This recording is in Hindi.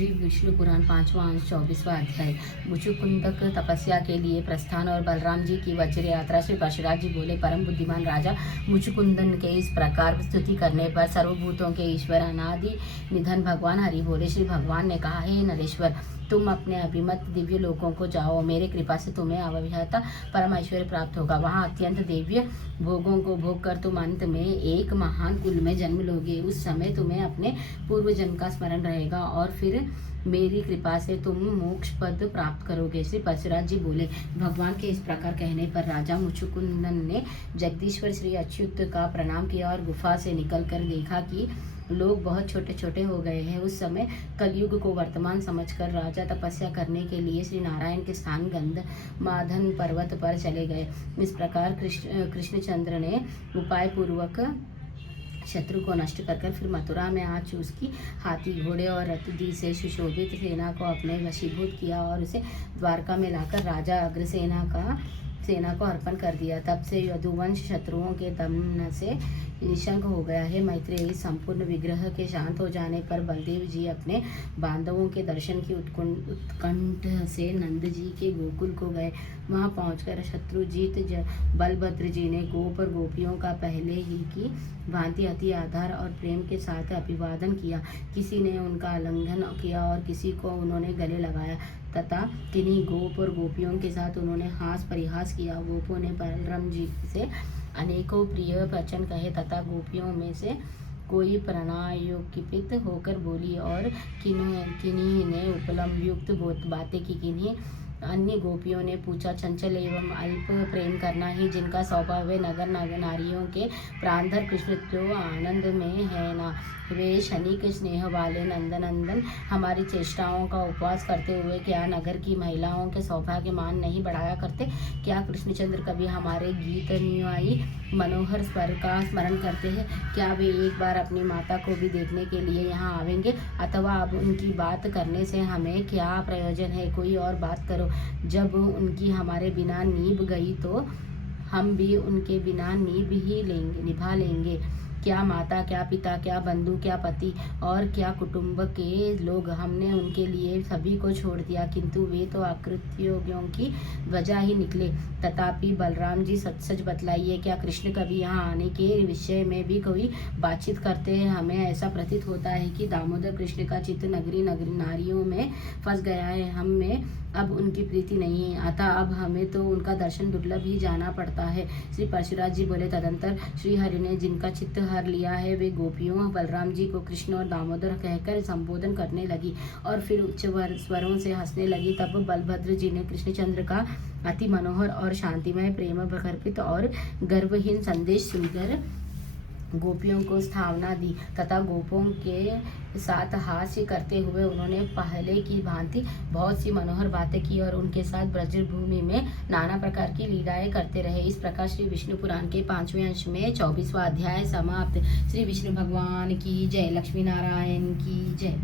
श्री विष्णु पुराण 5वां अंश 24वां अध्याय। मुचुकुंदक तपस्या के लिए प्रस्थान और बलराम जी की वज्र यात्रा। श्री परशुराम जी बोले, परम बुद्धिमान राजा, मुचुकुंदन के इस प्रकार स्तुति करने पर सर्वभूतों के ईश्वर अनादि निधन भगवान हरि बोले। श्री भगवान ने कहा, हे नरेश्वर, तुम अपने अभिमत दिव्य लोकों को जाओ। मेरे कृपा से तुम्हें अव्यहता परम ऐश्वर्य प्राप्त होगा। वहाँ अत्यंत दिव्य भोगों को भोग कर तुम अंत में एक महान कुल में जन्म लोगे। उस समय तुम्हें अपने पूर्व जन्म का स्मरण रहेगा और फिर मेरी कृपा से तुम मोक्ष पद प्राप्त करोगे। श्री परशुराम जी बोले। भगवान के इस प्रकार कहने पर राजा मुचुकुंदन ने जगदीश्वर श्री अच्युत का प्रणाम किया और गुफा से निकलकर देखा कि लोग बहुत छोटे छोटे हो गए हैं। उस समय कलयुग को वर्तमान समझकर राजा तपस्या करने के लिए श्री नारायण के स्थान गंधमादन पर्वत पर चले गए। इस प्रकार कृष्णचंद्र ने उपाय पूर्वक शत्रु को नष्ट कर फिर मथुरा में आज उसकी हाथी, घोड़े और रथदी से सुशोभित सेना को अपने वशीभूत किया और उसे द्वारका में लाकर राजा सेना को अर्पण कर दिया। तब से यदुवंश शत्रुओं के दमन से निशंक हो गया है। मैत्रेयी, संपूर्ण विग्रह के शांत हो जाने पर बलदेव जी अपने बांधवों के दर्शन की उत्कंठ से नंद जी के गोकुल को गए। वहां पहुंचकर शत्रुजीत बलभद्र जी ने गोप और गोपियों का पहले ही की भांति अति आधार और प्रेम के साथ अभिवादन किया। किसी ने उनका आलिंगन किया और किसी को उन्होंने गले लगाया तथा किन्हीं गोप और गोपियों के साथ उन्होंने हास परिहास किया। गोपों ने बलराम जी से अनेकों प्रिय वचन कहे तथा गोपियों में से कोई प्रणयोकित होकर बोली और किन्हीं ने उपलम्बयुक्त बातें की। किन्हीं अन्य गोपियों ने पूछा, चंचल एवं अल्प प्रेम करना ही जिनका स्वभाव है, नगर नारियों के प्राणधर कृष्ण तो आनंद में है ना। वे क्षणिक स्नेह वाले नंदनंदन हमारी चेष्टाओं का उपवास करते हुए क्या नगर की महिलाओं के सौभाग्य मान नहीं बढ़ाया करते? क्या कृष्णचंद्र कभी हमारे गीत अनुयायी मनोहर स्वर का स्मरण करते हैं? क्या वे एक बार अपनी माता को भी देखने के लिए यहाँ आवेंगे? अथवा अब उनकी बात करने से हमें क्या प्रयोजन है? कोई और बात करो। जब उनकी हमारे बिना नीभ गई तो हम भी उनके बिना निभा लेंगे। क्या माता, क्या पिता, क्या बंधु, क्या पति और क्या कुटुंब के लोग, हमने उनके लिए सभी को छोड़ दिया, किंतु वे तो अकृतयोग्यों की वजह ही निकले। तथापि बलराम जी, सच सच बतलाइए, क्या कृष्ण कभी यहाँ आने के विषय में भी कोई बातचीत करते हैं? हमें ऐसा प्रतीत होता है कि दामोदर कृष्ण का चित्त नगरी नारियों में फंस गया है। हम में अब उनकी प्रीति नहीं है, अतः अब हमें तो उनका दर्शन दुर्लभ ही जाना पड़ता है। श्री परशुराम जी बोले। तदंतर श्री हरि ने जिनका चित्त हर लिया है वे गोपियों बलराम जी को कृष्ण और दामोदर कहकर संबोधन करने लगी और फिर उच्च स्वरों से हंसने लगी। तब बलभद्र जी ने कृष्णचंद्र का अति मनोहर और शांतिमय प्रेम प्रकर्पित और गर्वहीन संदेश सुनकर गोपियों को स्थावना दी तथा गोपों के साथ हास्य करते हुए उन्होंने पहले की भांति बहुत सी मनोहर बातें की और उनके साथ ब्रजभूमि में नाना प्रकार की लीलाएं करते रहे। इस प्रकार श्री विष्णु पुराण के 5वें अंश में 24वां अध्याय समाप्त। श्री विष्णु भगवान की जय। लक्ष्मी नारायण की जय।